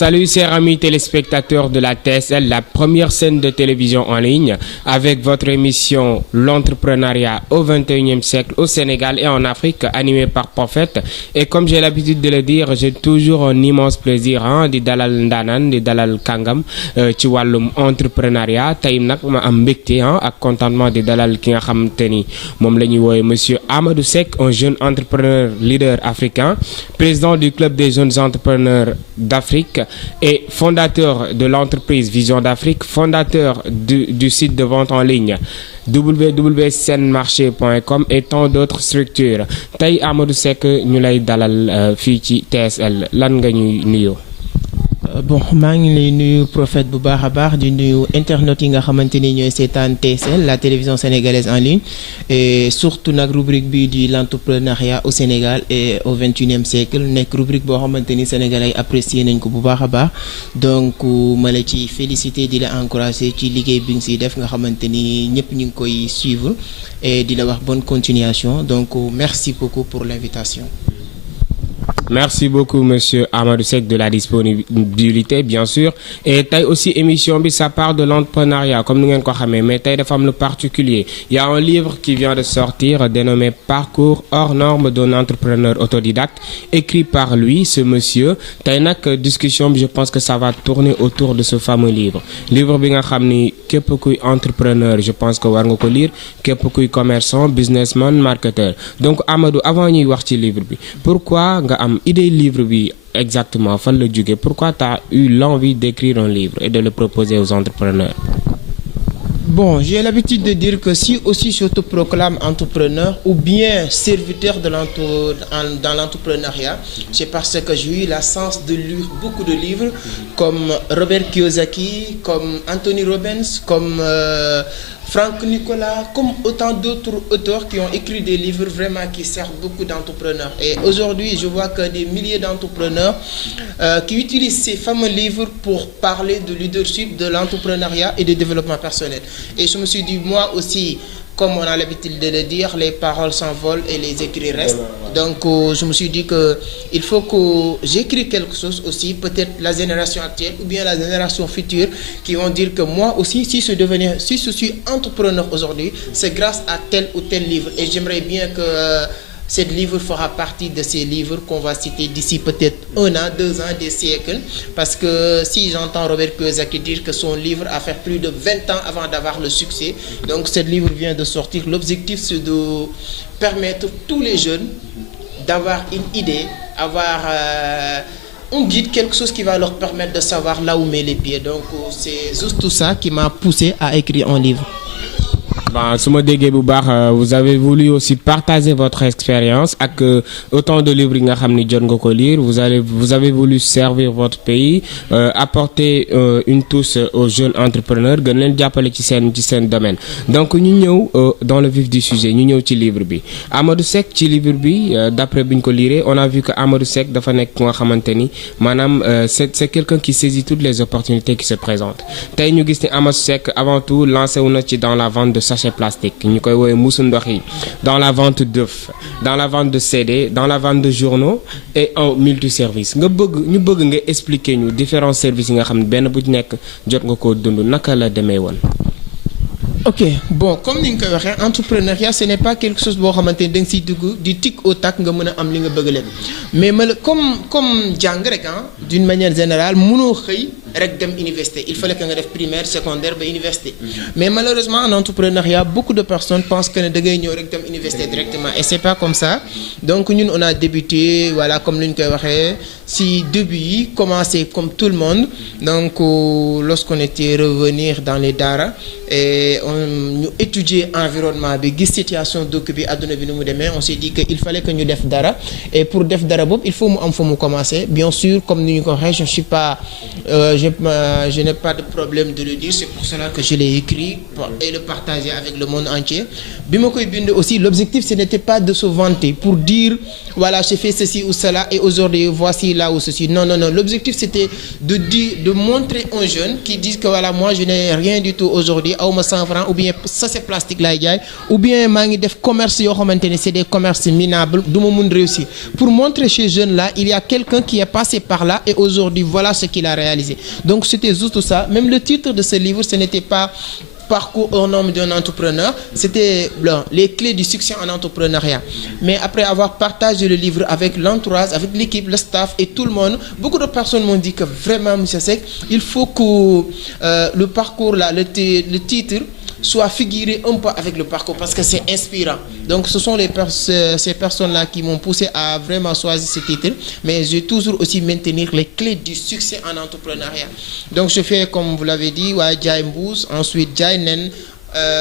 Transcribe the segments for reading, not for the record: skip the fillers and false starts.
Salut chers amis téléspectateurs de la TSL, la première chaîne de télévision en ligne avec votre émission L'entrepreneuriat au 21e siècle au Sénégal et en Afrique animée par Prophète. Et comme j'ai l'habitude de le dire, j'ai toujours un immense plaisir di dalal ndaanaan di dalal kàngam ci wàllum entrepreneuriat tey nag ma am mbégte ak contentement di dalal ki nga xamante ni moom la ñuy woowe monsieur Amadou Seck, un jeune entrepreneur leader africain, président du club des jeunes entrepreneurs d'Afrique et fondateur de l'entreprise Vision d'Afrique, fondateur du site de vente en ligne www.senmarché.com et tant d'autres structures. Tey Amadou Seck ñu lay dalal fii ci TSL lan nga ñuy nuyoo. Bon maa ngi lay nuyu Prophète bu baax a baax di nuyu internautes yi nga xamante ni ñooy seetaan TSL la télévision sénégalaise en ligne et surtout nag rubrique bi di l'entrepreneuriat au Sénégal et au 21e siècle nekk rubrique boo xamante ni sénégalais apprécié nañ ko bu baax a baax donc ma la ci féliciter di la encourager ci liggéey bi nga siy def nga xamante ni ñëpp ñu ngi koy suivre et di la wax bonne continuation donc merci beaucoup pour l'invitation. Merci beaucoup monsieur Amadou Seck de la disponibilité bien sûr et tey aussi émission bi ça part de l'entrepreneuriat comme ni ngeen ko xamee mais tey dafa am lu particulier. Il y a un livre qui vient de sortir dénommé Parcours hors normes d'un entrepreneur autodidacte écrit par lui ce monsieur. Tey nag discussion bi je pense que ça va tourner autour de ce fameux livre bi nga xam ni képp kuy entrepreneur je pense que war nga ko lire képp kuy commerçant businessman marketeur. Donc Amadou avant ñuy wax ci livre bi pourquoi nga am idée livre bi exactement fan la jóge, pourquoi tu as eu l'envie d'écrire un livre et de le proposer aux entrepreneurs? Bon, j'ai l'habitude de dire que si aussi je t'autoproclame entrepreneur ou bien serviteur dans l'entrepreneuriat, c'est parce que j'ai eu la chance de lire beaucoup de livres comme Robert Kiyosaki, comme Anthony Robbins, comme Franck Nicolas, comme autant d'autres auteurs qui ont écrit des livres vraiment qui servent beaucoup d'entrepreneurs. Et aujourd'hui, je vois que des milliers d'entrepreneurs qui utilisent ces fameux livres pour parler de leadership, de l'entrepreneuriat et de développement personnel. Et je me suis dit, moi aussi, comme on a l'habitude de le dire, les paroles s'envolent et les écrits restent. Donc, je me suis dit qu'il faut que j'écris quelque chose aussi, peut-être la génération actuelle ou bien la génération future, qui vont dire que moi aussi, si je suis entrepreneur aujourd'hui, c'est grâce à tel ou tel livre. Et j'aimerais bien que ce livre fera partie de ces livres qu'on va citer d'ici peut-être 1 an, 2 ans, des siècles. Parce que si j'entends Robert Kiyosaki dire que son livre a fait plus de 20 ans avant d'avoir le succès, donc ce livre vient de sortir. L'objectif, c'est de permettre tous les jeunes d'avoir une idée, avoir un guide, quelque chose qui va leur permettre de savoir là où met les pieds. Donc c'est juste tout ça qui m'a poussé à écrire un livre. Bon, su ma déggee bu baax vous avez voulu aussi partager votre expérience ak autant de livres yi nga xam ni jot nga ko lire vous avez voulu servir votre pays apporter une touche aux jeunes entrepreneurs gën leen jàppale ci seen domaine. Donc ñu ñëw dans le vif du sujet ñu ñëw ci livre bi Amadou Seck ci livre bi d'après bi ñu ko lire on a vu que Amadou Seck dafa nekk ku nga xamante ni maanaam c'est quelqu'un qui saisit toutes les opportunités qui se présentent. Tey ñu gis ni Amadou Seck avant tout lancé wu na ci dans la vente de sachets plastique ñu koy woowee musu ndox yi, dans la vente d'œufs, dans la vente de CD, dans la vente de journaux et en multiservice. Ñu bëgg nga expliquer ñu différents services yi nga xam ne benn bu nekk jot nga koo dund naka la demee woon. Ok bon comme ni nga koy waxee entrepreneuriat ce n'est pas quelque chose boo xamante ni da nga siy dugg di tic au tac nga mën a am li nga bëgg leen mais comme jàng rek d'une manière générale mënoo xëy rek dem université, il fallait que nga def primaire secondaire ba université. Mais malheureusement en entrepreneuriat beaucoup de personnes pensent que ne da ngay ñëw rek dem université directement et c'est pas comme ça. Donc ñun on a débuté voilà comme li ñu koy waxee si début yi commencé comme tout le monde donc lorsqu'on était revenir dans les daara et ñu étudier environnement bi gis situation dëkk bi adduna bi nu mu demee on s'est dit que il fallait que ñu def dara et pour def dara boobu il faut mu am fa mu commencer bien sûr comme ni ñu ko waxee je n'ai pas de problème de le dire, c'est pour cela que je l'ai écrit et le partager avec le monde entier. Bi ma koy bind aussi, l'objectif ce n'était pas de se vanter pour dire voilà, j'ai fait ceci ou cela et aujourd'hui voici là ou ceci. Non, l'objectif c'était de montrer aux jeunes qui disent que voilà, moi je n'ai rien du tout aujourd'hui, awma 100 francs, ou bien ça c'est plastique laay jaay, ou bien maa ngi def commerce yoo xamante ne c'est des commerces minables, du ma mun réussir. Pour montrer ces jeunes là, il y a quelqu'un qui est passé par là et aujourd'hui voilà ce qu'il a réalisé. Donc c'était juste ça. Même le titre de ce livre, ce n'était pas Parcours au nom d'un entrepreneur, c'était les clés du succès en entrepreneuriat. Mais après avoir partagé le livre avec l'entourage, avec l'équipe, le staff et tout le monde, beaucoup de personnes m'ont dit que vraiment, M. Seck, il faut que le parcours là, le titre soit figuré un peu avec le parcours parce que c'est inspirant. Donc ce sont ces personnes-là qui m'ont poussé à vraiment choisir ce titre, mais je vais toujours aussi maintenir les clés du succès en entrepreneuriat. Donc je fais comme vous l'avez dit, Jaay Mbous, ensuite Jaay Nen,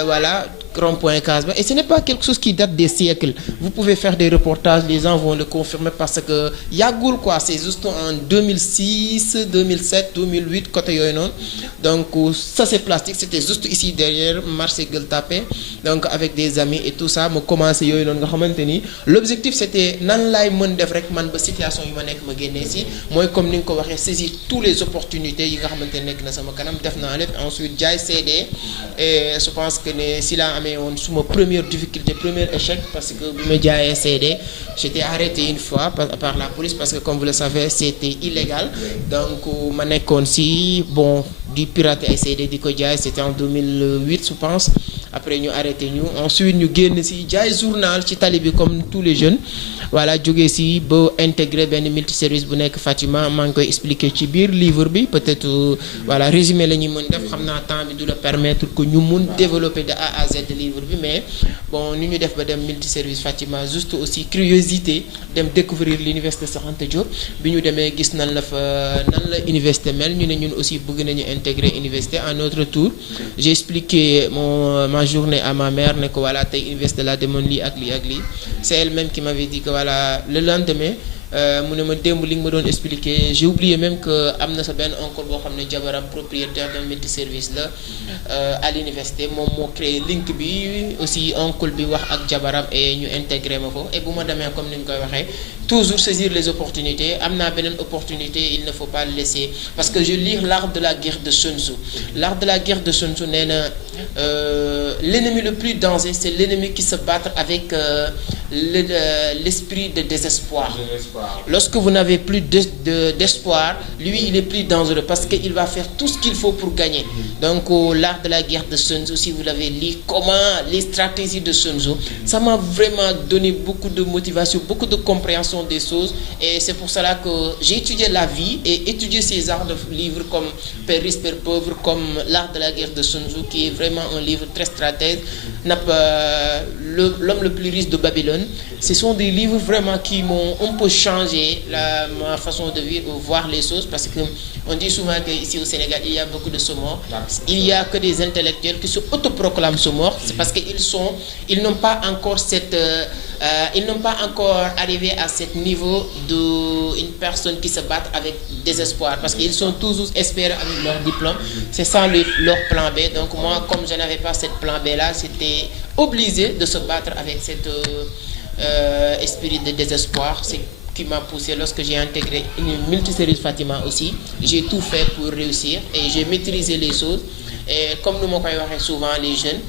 voilà, rond-point Casbah. Et ce n'est pas quelque chose qui date des siècles. Vous pouvez faire des reportages, les gens vont le confirmer parce que Yagoul quoi, c'est juste en 2006, 2007, 2008 côté yooyu noonu. Donc ça c'est plastique, c'était juste ici derrière marché Gueule Tapée. Donc avec des amis et tout ça, ma commencé yooyu noonu nga xamante ni l'objectif c'était nan laay mën def rek man ba situation yi ma nekk ma génnee si mooy comme ni nga ko waxee saisir tous les opportunités yi nga xamante ne nekk na sama kanam def naa lépp. Ensuite jaay CD et je pense que ne si la amee woon suma première difficulté, premier échec parce que bi ma jaayee CD j'étais arrêté une fois par la police parce que comme vous le savez c'était illégal. Donc ma nekkoon si bon di pirater ay CD di ko jaay, c'était en 2008 je pense. Après ñu arrêté ñu, ensuite ñu génn si jaay journal ci tali bi comme tous les jeunes. Voilà, jógee si ba intégré benn multiservice bu nekk Fatima, maa ngi koy expliquer ci biir livre bi, peut-être voilà résumé la ñuy mën def, xam naa temps bi du la permettre que ñu mun développer de A à Z de livre bi, mais bon ni ñu def ba dem multiservice Fatima juste aussi curiosité dem découvrir l'université Cheikh Anta Diop. Bi ñu demee gis nan la université mel, ñu ne ñun aussi bëgg nañu intégrer université. À notre tour j'ai expliqué ma journée à ma mère, ne ko voilà tey université la demoon lii ak lii ak lii. C'est elle-même qui m'avait dit que voilà le lendemain mu ne ma démb li nga ma doon expliquer, j'ai oublié même que am na sa benn oncle boo xam ne jabaram propriétaire d'un multiservice la à l'université, moom moo créé link bi aussi oncle bi wax ak jabaram et ñu intégré ma ko. Et bu ma demee comme ni nga koy waxee toujours saisir les opportunités. Am naa beneen opportunité, il ne faut pas le laisser parce que je lis l'art de la guerre de Sun Tzu. L'art de la guerre de Sun Tzu nee na l'ennemi le plus dangereux c'est l'ennemi qui se bat avec l'esprit de désespoir. Lorsque vous n'avez plus d'espoir, lui il est plus dangereux parce qu'il va faire tout ce qu'il faut pour gagner. Donc l'art de la guerre de Sun Tzu, si vous l'avez lu, comment les stratégies de Sun Tzu, ça m'a vraiment donné beaucoup de motivation, beaucoup de compréhension des choses. Et c'est pour cela que j'ai étudié la vie et étudié ces arts de livres comme Père riche, Père pauvre, comme l'art de la guerre de Sun Tzu, qui est vraiment un livre très stratège. L'homme le plus riche de Babylone. Ce sont des livres vraiment qui m'ont un peu changé ma façon de vivre, voir les choses, parce que on dit souvent qu'ici au Sénégal il y a beaucoup de sourds-morts. Il y a que des intellectuels qui se autoproclament sourds-morts. C'est parce qu'ils n'ont pas encore ils n'ont pas encore arrivé à ce niveau d'une personne qui se bat avec désespoir, parce qu'ils sont toujours espérés avec leur diplôme. C'est ça leur plan B. Donc moi, comme je n'avais pas cette plan B là, j'étais obligé de se battre avec cet esprit de désespoir. C'est qui m'a poussé lorsque j'ai intégré une multiservice Fatima aussi. J'ai tout fait pour réussir et j'ai maîtrisé les choses. Et comme nous m'en disons souvent les jeunes,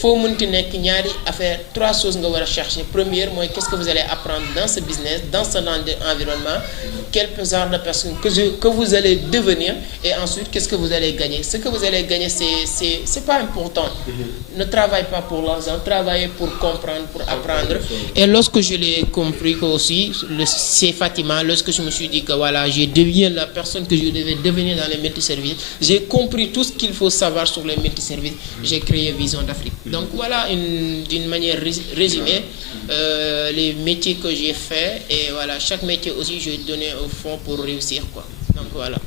faut mënti nekk ñaari affaire, trois choses nga war a chercher. Première mooy qu'est-ce que vous allez apprendre dans ce business, dans ce environnement, quel genre de personne que vous allez devenir, et ensuite qu'est-ce que vous allez gagner. Ce que vous allez gagner c'est pas important. Ne travaillez pas pour l'argent, travaillez pour comprendre, pour apprendre. Et lorsque je l'ai compris que aussi c'est Fatima, lorsque je me suis dit que voilà, je deviens la personne que je devais devenir dans les multiservices, j'ai compris tout ce qu'il faut savoir sur les multiservices, j'ai créé Vision d'Afrique. Donc voilà d'une manière résumée les métiers que j'ai fait, et voilà chaque métier aussi je donnais au fond pour réussir quoi. Donc voilà.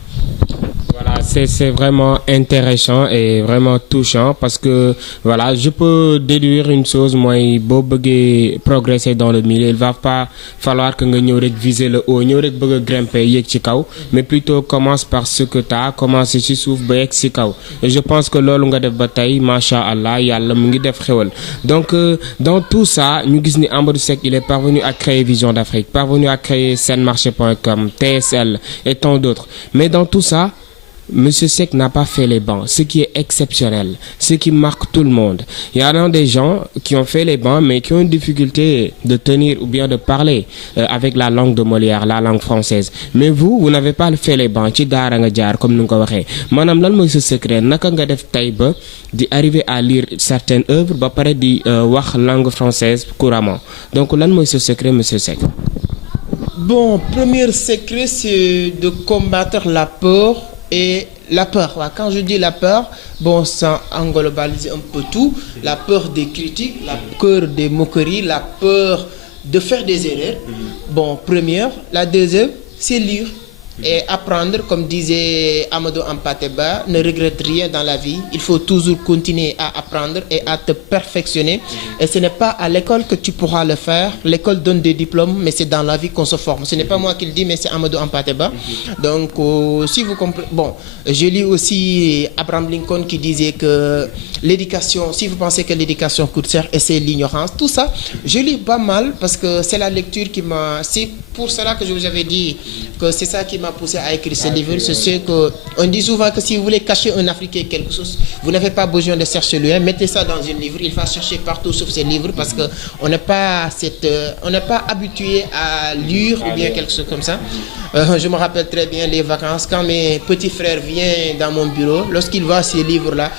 Voilà, c'est vraiment intéressant et vraiment touchant parce que voilà, je peux déduire une chose, moi, boo bëggee progresser dans le milieu, il va pas falloir que nga ñëw rek viser le haut, ñëw rek bëgg a grimper yéeg ci kaw, mais plutôt commence par ce que t'as, commence ci suuf ba yegg ci kaw. Et je pense que loolu nga def ba tey, macha Allah, yàlla mu ngi def xewal. Donc dans tout ça, ñu gis ni Amadou Seck, il est parvenu à créer Vision d'Afrique, parvenu à créer senmarché.com, TSL et tant d'autres. Mais dans tout ça, Monsieur Seck n'a pas fait les bancs, ce qui est exceptionnel, ce qui marque tout le monde. Il y a des gens qui ont fait les bancs, mais qui ont une difficulté de tenir ou bien de parler avec la langue de Molière, la langue française. Mais vous n'avez pas fait les bancs, ci daara nga jaar comme ni nga ko waxee. Maanaam lan mooy sa secret, naka nga def tey ba di arriver à lire certaines œuvres ba pare di wax langue française couramment. Donc lan mooy sa secret, Monsieur Seck? Bon, premier secret, c'est de combattre la peur. Et la peur, quand je dis la peur, bon, ça englobalise un peu tout. La peur des critiques, la peur des moqueries, la peur de faire des erreurs. Bon, première. La deuxième, c'est lire et apprendre, comme disait Amadou Hampâté-Bâ, ne regrette rien dans la vie. Il faut toujours continuer à apprendre et à te perfectionner. Et ce n'est pas à l'école que tu pourras le faire. L'école donne des diplômes, mais c'est dans la vie qu'on se forme. Ce n'est pas moi qui le dis, mais c'est Amadou Hampâté-Bâ. Donc, si vous comprenez... Bon, je lis aussi Abraham Lincoln qui disait que l'éducation, si vous pensez que l'éducation coûte cher et c'est l'ignorance, tout ça, je lis pas mal parce que c'est la lecture qui m'a... C'est pour cela que je vous avais dit que c'est ça qui m'a poussé à écrire ce livre. C'est ce que on dit souvent que si vous voulez cacher un Africain quelque chose, vous n'avez pas besoin de chercher loin. Mettez ça dans un livre. Il va chercher partout sauf ces livres parce que on n'est pas habitué à lire ou bien quelque chose comme ça. Je me rappelle très bien les vacances quand mes petits frères viennent dans mon bureau. Lorsqu'ils voient ces livres-là,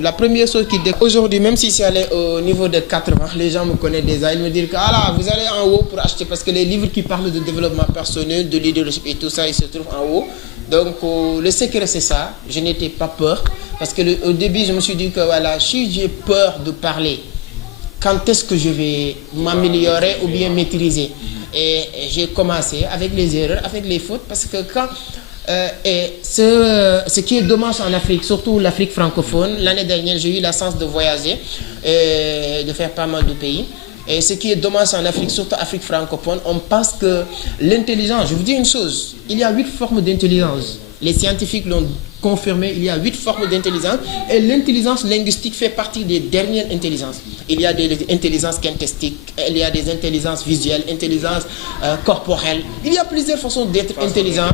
la première chose qu'ils découvrent aujourd'hui, même si c'est allé au niveau de 80, les gens me connaissent déjà. Ils me disent que vous allez en haut pour acheter parce que les livres qui parlent de développement personnel, de leadership et tout ça, ils se trouvent en haut. Donc le secret c'est ça. Je n'étais pas peur parce que au début je me suis dit que voilà, si j'ai peur de parler, quand est-ce que je vais m'améliorer ou bien maîtriser? Et j'ai commencé avec les erreurs, avec les fautes parce que quand et ce qui est dommage en Afrique, surtout l'Afrique francophone, l'année dernière j'ai eu la chance de voyager et de faire pas mal de pays. Et ce qui est dommage en Afrique, surtout Afrique francophone, on pense que l'intelligence, je vous dis une chose, il y a 8 formes d'intelligence. Les scientifiques l'ont confirmé, il y a 8 formes d'intelligence et l'intelligence linguistique fait partie des dernières intelligences. Il y a des intelligences kinesthésiques, il y a des intelligences visuelles, intelligences corporelles. Il y a plusieurs façons d'être intelligent.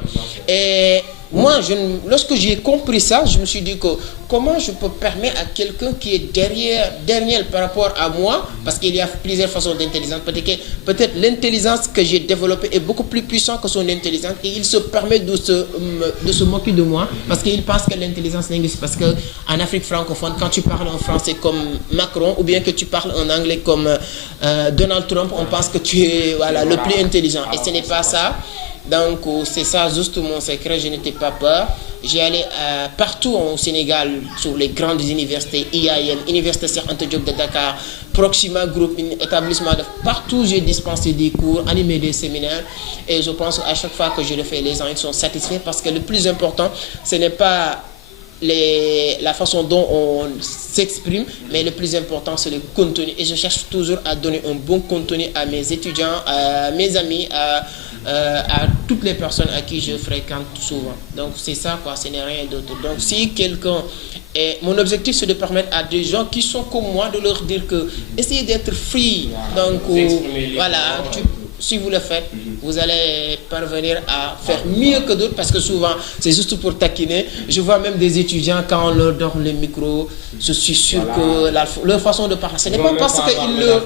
Et moi, lorsque j'ai compris ça, je me suis dit que comment je peux permettre à quelqu'un qui est derrière par rapport à moi, parce qu'il y a plusieurs façons d'intelligence, peut-être l'intelligence que j'ai développée est beaucoup plus puissante que son intelligence et il se permet de se moquer de moi parce qu'il pense que l'intelligence linguistique, parce qu'en Afrique francophone, quand tu parles en français comme Macron ou bien que tu parles en anglais comme Donald Trump, on pense que tu es le plus intelligent et ce n'est pas ça. Donc c'est ça juste mon secret, je n'étais pas peur. J'ai allé partout au Sénégal sur les grandes universités, IAM, Université Cheikh Anta Diop de Dakar, Proxima Group, établissement de partout j'ai dispensé des cours, animé des séminaires et je pense qu'à chaque fois que je le fais, les gens ils sont satisfaits parce que le plus important, ce n'est pas la façon dont on s'exprime, mais le plus important c'est le contenu et je cherche toujours à donner un bon contenu à mes étudiants, à mes amis, à toutes les personnes à qui je fréquente souvent. Donc c'est ça quoi, ce n'est rien d'autre. Donc si quelqu'un mon objectif c'est de permettre à des gens qui sont comme moi de leur dire que essayez d'être free. Donc voilà, si vous le faites, vous allez parvenir à faire mieux que d'autres parce que souvent c'est juste pour taquiner. Je vois même des étudiants quand on leur donne le micro, je suis sûr que leur façon de parler, ce n'est pas parce qu'ils le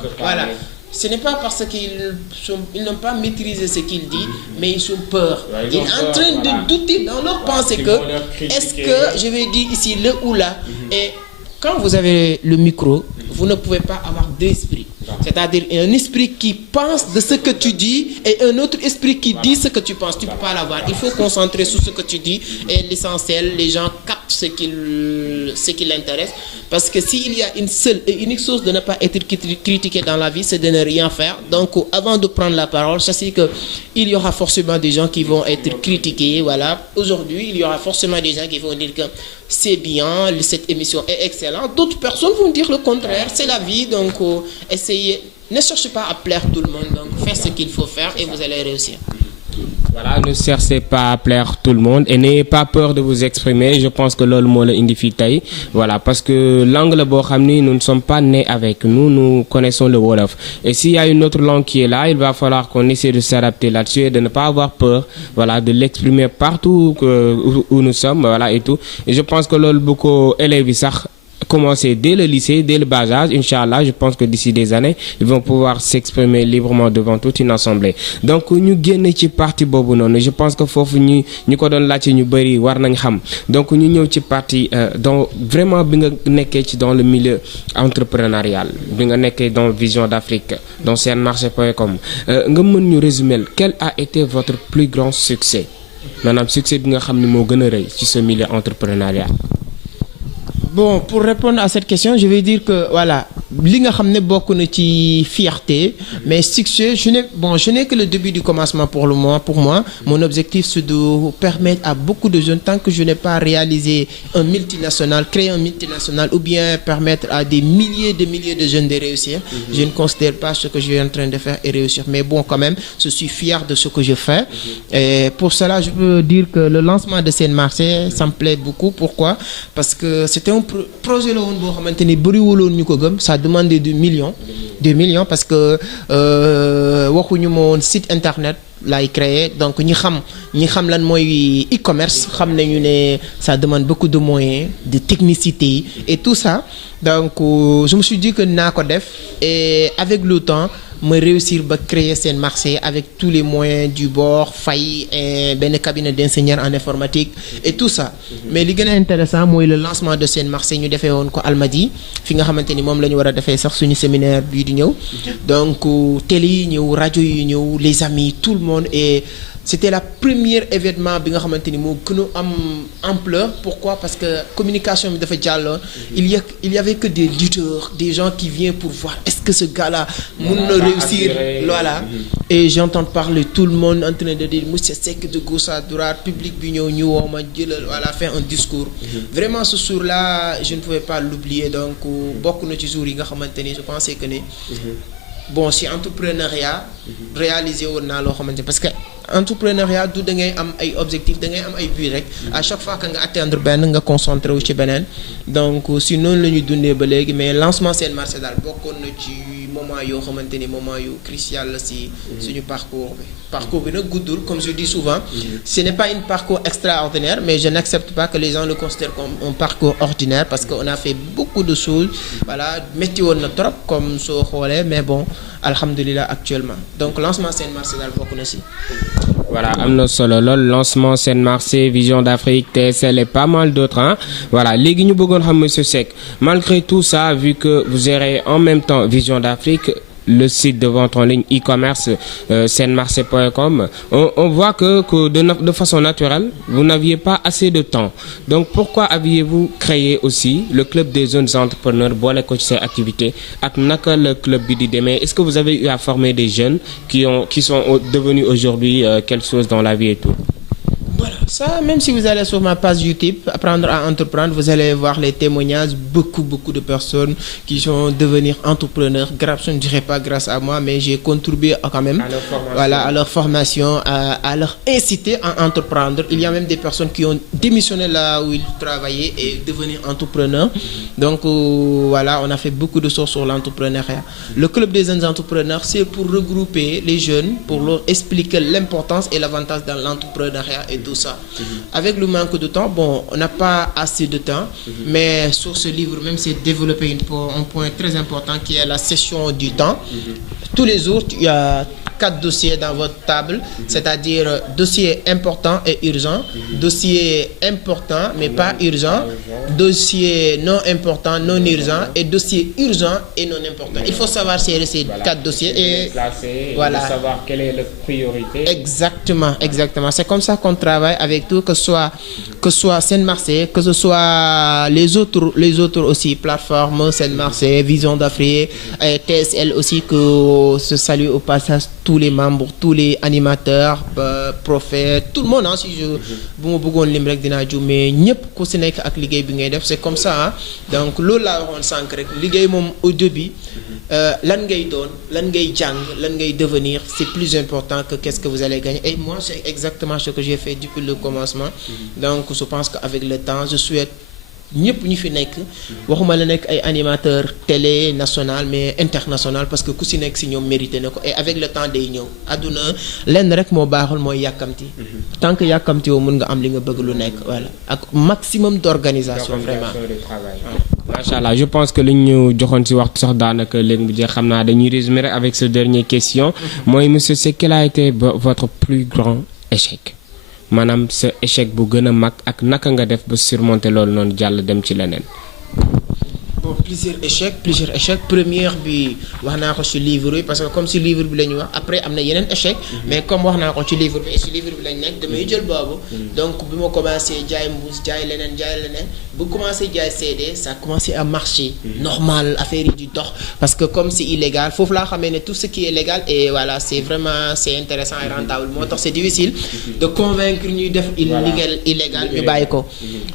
ce n'est pas parce qu'ils n'ont pas maîtrisé ce qu'ils disent, mais ils sont peur. Ils sont en train de douter dans leur pensée que est-ce que je vais dire ici le ou là. Et quand vous avez le micro, vous ne pouvez pas avoir deux esprits. C'est-à-dire un esprit qui pense de ce que tu dis et un autre esprit qui dit ce que tu penses. Tu ne peux pas l'avoir. Il faut concentrer sur ce que tu dis et l'essentiel, les gens captent ce qui l'intéresse. Parce que s'il y a une seule et unique source de ne pas être critiqué dans la vie, c'est de ne rien faire. Donc, avant de prendre la parole, sachez qu'il y aura forcément des gens qui vont être critiqués. Voilà. Aujourd'hui, il y aura forcément des gens qui vont dire que c'est bien, cette émission est excellente. D'autres personnes vont dire le contraire. C'est la vie. Donc, essayez. Ne cherchez pas à plaire tout le monde. Donc, faites ce qu'il faut faire et vous allez réussir. Voilà, ne cherchez pas à plaire tout le monde et n'ayez pas peur de vous exprimer. Je pense que loolu moo la indi fii tey. Voilà, parce que langue la boo xam ni nous ne sommes pas nés avec. Nous connaissons le Wolof. Et s'il y a une autre langue qui est là, il va falloir qu'on essaie de s'adapter là-dessus et de ne pas avoir peur, voilà, de l'exprimer partout où nous sommes, voilà, et tout. Et je pense que loolu bu ko élèves yi sax commencer dès le lycée, dès le bas âge, Inch'Allah, je pense que d'ici des années, ils vont pouvoir s'exprimer librement devant toute une assemblée. Donc, ñu génn ci partie boobu noonu, je pense que foofu ñu ko doon laajte ñu bëri war nañ xam. Donc, ñu ñëw ci partie donc vraiment bi nga nekkee ci dans le milieu entrepreneurial, bi nga nekkee dans Vision d'Afrique, dans senmarché.com, nga mën ñu résumer quel a été votre plus grand succès? Maanaam succès bi nga xam ni moo gën a rëy ci ce milieu entrepreneurial. Bon, pour répondre à cette question, je vais dire que voilà, li nga xam ne bokk na ci fierté, mais succès, je n'ai que le début du commencement pour le moment. Pour moi, mon objectif c'est de permettre à beaucoup de jeunes, tant que je n'ai pas réalisé un multinational, créer un multinational, ou bien permettre à des milliers de jeunes de réussir, je ne considère pas ce que je suis en train de faire et réussir. Mais bon, quand même, je suis fier de ce que je fais. Et pour cela, je peux dire que le lancement de Sen Marché, ça me plaît beaucoup. Pourquoi? Parce que c'était un projet la woon boo xamante ni bëriwuloon ñu ko gëm, ça demandait des millions parce que waxuñu ma woon site internet laay créer. Donc ñi xam lan mooy e-commerce xam nañu ne ça demande beaucoup de moyens, de technicité et tout ça. Donc je me suis dit que naa ko def et avec le temps me réussir ba créer Sen Marché avec tous les moyens du bord, fay benn cabinet d'ingénieur en informatique et tout ça. Mais li gën a intéressant mooy le lancement de Sen Marché ñu defee woon ko Almadies fi nga xamante ni moom la ñu war a defee sax suñu séminaire bii di ñëw. Donc télé yi ñëw, rajo yi ñëw, les amis, tout le monde. Et c'était la première événement bi nga xamante ni moo gën a am ampleur. Pourquoi? Parce que communication bi dafa jàlloon. Il y avait que des lutteurs, des gens qui viennent pour voir est-ce que ce gars-là mën na réussir. Voilà. Et j'entends parler tout le monde en train de dire monsieur Seck de gauche à droite, public bi ñëw ñu woo ma jëlal voilà, faire un discours. Vraiment ce jour-là, je ne pouvais pas l'oublier. Donc bokk na ci jour yi nga xamante ni je pensais que ne bon si entrepreneuriat réalisé woon naa loo xamante parce que entrepreneuriat du da ngay am ay objectifs da ngay am ay buts rek à chaque fois que nga atteindre benn nga concentré wu ci beneen. Donc si noonu la ñuy dundee ba léegi. Mais lancement Sen Marché daal bokkoon na ci moment yoo xamante ni moment yu crucial la si suñu parcours bi nag guddul. Comme je dis souvent, ce n'est pas un parcours extraordinaire, mais je n'accepte pas que les gens le considèrent comme un parcours ordinaire parce qu'on a fait beaucoup de choses. Voilà, métti woon na trop comme soo xoolee, mais bon alhamdulillah actuellement. Donc lancement Sen Marché daal bokk na si. Voilà, am na solo lool lancement Sen Marché, Vision d'Afrique, TSL et pas mal d'autres, hein. Voilà, léegi ñu bëggoon xam monsieur Seck, malgré tout ça, vu que vous gérez en même temps Vision d'Afrique, le site de vente en ligne e-commerce senmarché.com, on voit que de façon naturelle, vous n'aviez pas assez de temps. Donc pourquoi aviez-vous créé aussi le club des jeunes entrepreneurs boole ko ci ces activités ak naka le club bi di demee? Est-ce que vous avez eu à former des jeunes qui sont devenus aujourd'hui quelque chose dans la vie et tout? Voilà, ça, même si vous allez sur ma page YouTube, Apprendre à entreprendre, vous allez voir les témoignages, beaucoup de personnes qui sont devenus entrepreneurs. Je ne dirais pas grâce à moi, mais j'ai contribué quand même à leur formation, à leur inciter à entreprendre. Il y a même des personnes qui ont démissionné là où ils travaillaient et devenus entrepreneurs. Donc voilà, on a fait beaucoup de choses sur l'entrepreneuriat. Le club des jeunes entrepreneurs, c'est pour regrouper les jeunes, pour leur expliquer l'importance et l'avantage dans l'entrepreneuriat et tout ça. Avec le manque de temps, bon, on n'a pas assez de temps, mais sur ce livre même, c'est développer un point très important qui est la session du temps. Tous les jours, il y a 4 dossiers dans votre table, c'est-à-dire dossier important et urgent, dossier important mais pas urgent, dossier non important, non urgent et dossier urgent et non important. Il faut savoir gérer ces 4 dossiers et voilà. Savoir quelle est la priorité. Exactement. C'est comme ça qu'on travaille avec tout, que ce soit Seine-Marseille, que ce soit les autres aussi plateformes, Seine-Marseille, Vision d'Afrique, et TSL aussi, que se salue au passage tous les membres, tous les animateurs, prophètes, tout le monde. Si je bu ma bëggoon lim rek dinaa juum, mais ñëpp ku si nekk ak liggéey bi ngay def, c'est comme ça. Donc loolu laa waxoon sànq rek, liggéey moom au début lan ngay doon, lan ngay jàng, lan ngay devenir, c'est plus important que qu'est-ce que vous allez gagner. Et moi c'est exactement ce que j'ai fait depuis le commencement. Donc je pense qu'avec le temps je souhaite ñëpp ñu fi nekk, waxuma la nekk ay animateur télé national mais international, parce que ku si nekk si ñoom mérité na ko, et avec le temps day ñëw. Àdduna lenn rek moo baaxul mooy yàkkamti. Tant que yàkkamti woo mën nga am li nga bëgg lu nekk, voilà, ak maximum d'organisation vraiment. Macha Allah, je pense que li ñu joxoon ci waxtu sax daanaka léegi bu jeex, xam naa dañuy résumer rek avec ce dernier question. Mooy monsieur Seck, quel a été votre plus grand échec? Maanaam sa échec bu gën a mag ak naka nga def ba surmonter loolu noonu jàll dem ci leneen. Bon, plusieurs échecs. Première bi wax naa ko ci livre bi, parce que comme ci livre bi la ñu wax, après am na yeneen échec, mais comme wax naa ko ci livre bi et ci livre bi lañ nekk, damay jël boobu. Donc bi ma commencé jaay mbuus, jaay leneen, bu commencé jaay CD, ça a commencé à marcher normal, affaire yi di dox, parce que comme c'est illégal, foofu laa xamee ne tout ce qui est légal, et voilà, c'est intéressant et rentable. Moo tax c'est difficile de convaincre ñuy def illégal ñu bàyyi ko.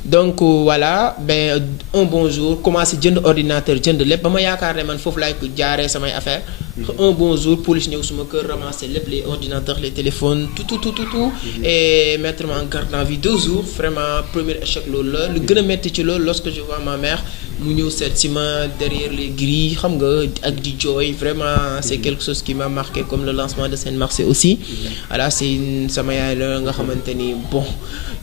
Donc voilà, un bon jour commencé jënd ordinateur, jënd lépp, ba ma yaakaar ne man foofu laay ko jaaree samay affaire. Un bon jour police ñëw suma kër, ramasser lépp, les ordinateurs, les téléphones, tout et mettre ma en garde à vue 2 jours. Vraiment premier échec loolu la. Lu gën a metti ci loolu, lorsque je vois ma mère mu ñëw seet si ma derrière les grilles, xam nga, ak di jooy, vraiment c'est quelque chose qui m'a marqué, comme le lancement de Seine-Marseille aussi. Voilà, c'est sama yaay la nga xamante ni bon,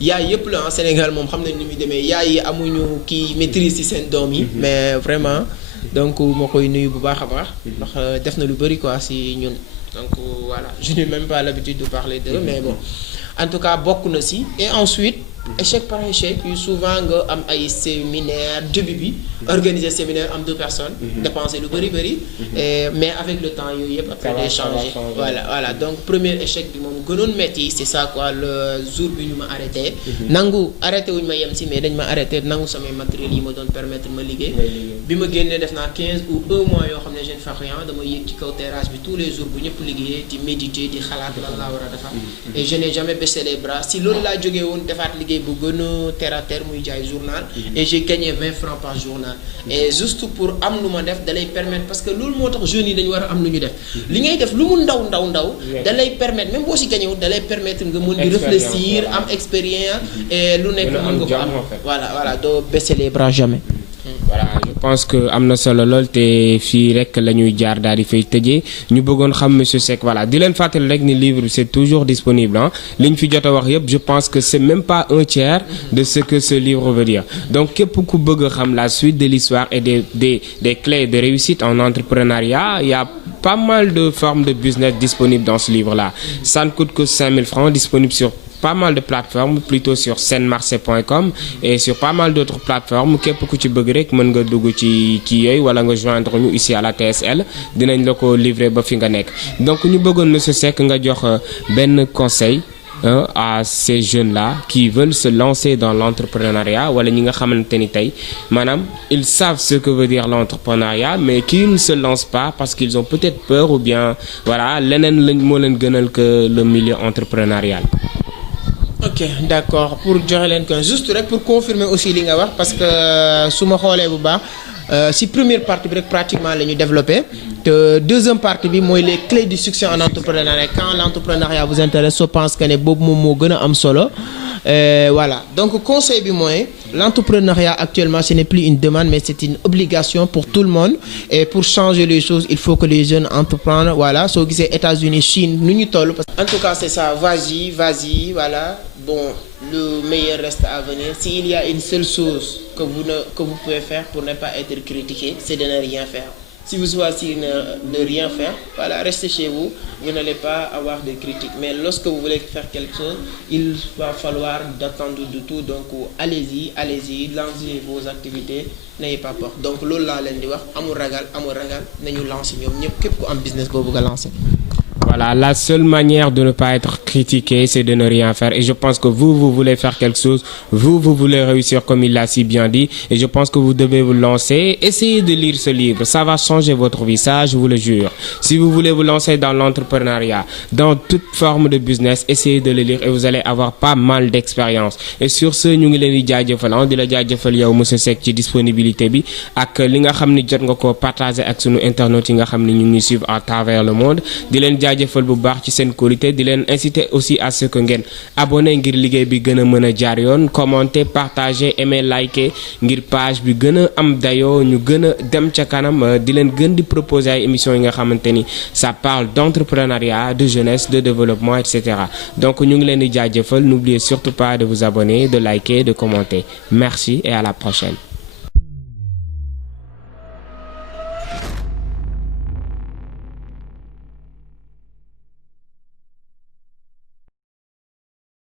yaay yëpp la en Sénégal moom xam nañ ni muy demee, yaay yi amuñu kii maîtrise ci seen doom yi, mais vraiment donc moo koy nuyu bu baax a baax, ndax def na lu bari quoi ci ñun. Donc voilà, je n'ai même pas l'habitude de parler d'eux, mais bon, en tout cas bokk na ci. Et ensuite échec par échec, yu souvent nga am ay séminaire, début bi organiser séminaire am 2 personnes, dépenser lu bari mais avec le temps yooyu yëpp après day changer. Voilà, donc premier échec bi moom gënoon metti, c'est ça quoi, le jour bi ñu ma arrêté. Arrêté wuñu ma yem ci, mais dañ ma arrêté nangu samay matériel yi ma doon permettre ma liggéey. Bi ma génnee def naa 15 ou 1 mois yoo xam ne je ne fais rien, dama yéeg ci kaw terrasse bi tous les jours bu ñëpp liggéeyee, di méditer, di xalaat lan laa war a defar. Et je n'ai jamais baissé les bras. Si loolu laa jógee woon defaat liggéey bu gën a terre à terre muy jaay journal, et j'ai gagné 20 francs par journal. Et juste pour am lu ma def da lay permettre, parce que loolu moo tax jeunes yi dañu war a am lu ñu def. Li ngay def lu mu ndaw da lay permettre, même boo si gagné wul da lay permettre nga mën di réfléchir, am expérience, et lu nekk mën nga ko am. Voilà, doo baisser les bras jamais. Voilà, je pense que am na solo lool, te fii rek la ñuy jaar daal di fay tëjee. Ñu bëggoon xam monsieur Seck, voilà, di leen fàttali rek ni livre c'est toujours disponible, hein. Li ñu fi jot a wax yëpp, je pense que c'est même pas un tiers de ce que ce livre veut dire. Donc képp ku bëgg a xam la suite de l'histoire et des clés de réussite en entrepreneuriat, il y a pas mal de formes de business disponibles dans ce livre-là. Ça ne coûte que 5 000 francs, disponible sur pas mal de plateformes, plutôt sur seine-marseille.com et sur pas mal d'autres plateformes. Képp ku ci bëgg rek mën nga dugg ci kii yooyu wala nga joindre ñu ici à la TSL, dinañ la ko livrer ba fi nga nekk. Donc ñu bëggoon monsieur Seck nga jox benn conseil à ces jeunes-là qui veulent se lancer dans l'entrepreneuriat, wala ñi nga xamante ni tey maanaam ils savent ce que veut dire l'entrepreneuriat mais qui ne se lancent pas parce qu'ils ont peut-être peur, ou bien voilà leneen lañ moo leen gënal que le milieu entrepreneurial. Ok, d'accord, pour joxe leen ko juste rek pour confirmer aussi li nga wax, parce que su ma xoolee bu baax si première partie bi rek pratiquement la ñu développé, te deuxième partie bi mooy les clés du succès en entrepreneuriat. Quand l'entrepreneuriat vous intéresse, je pense que ne boobu moom moo gën a am solo. Voilà, donc conseil bi mooy l'entrepreneuriat actuellement ce n'est plus une demande mais c'est une obligation pour tout le monde, et pour changer les choses il faut que les jeunes entreprennent. Voilà, soo gisee États-Unis, Chine nu ñu toll, en tout cas c'est ça, vas-y, voilà. Bon, le meilleur reste à venir. S'il y a une seule chose que vous pouvez faire pour ne pas être critiqué, c'est de ne rien faire. Si vous choisissez de rien faire, voilà, restez chez vous, vous n'allez pas avoir de critiques. Mais lorsque vous voulez faire quelque chose, il va falloir d'attendre de tout. Donc, allez-y, lancez vos activités, n'ayez pas peur. Donc, loolu laa leen di wax amul ragal, nañu lancer ñoom ñëpp képp ku am business boo bëgg a lancer. Voilà, la seule manière de ne pas être critiqué, c'est de ne rien faire. Et je pense que vous voulez faire quelque chose, vous voulez réussir comme il l'a si bien dit. Et je pense que vous devez vous lancer. Essayez de lire ce livre, ça va changer votre vie, ça je vous le jure. Si vous voulez vous lancer dans l'entrepreneuriat, dans toute forme de business, essayez de le lire et vous allez avoir pas mal d'expérience. Et sur ce, ñu ngi leen di jaajëfal, di la jaajëfal yow monsieur Seck ci disponibilité bi ak li nga xam ni jot nga ko partager ak sunu internautes yi nga xam ni ñu ngi suivre à travers le monde. Di leen jaajëfal bu baax ci seen qualité, di leen inciter aussi à ce que ngeen abonné ngir liggéey bi gën a mën a jaar yoon, commenter, partager, aimer, liker ngir page bi gën a am dayoo, ñu gën a dem ca kanam, di leen gën di proposer ay émissions yi nga xamante ni ça parle d'entrepreneuriat, de jeunesse, de développement, etc. Donc ñu ngi leen di jaajëfal, n'oubliez surtout pas de vous abonner, de liker, de commenter. Merci et à la prochaine.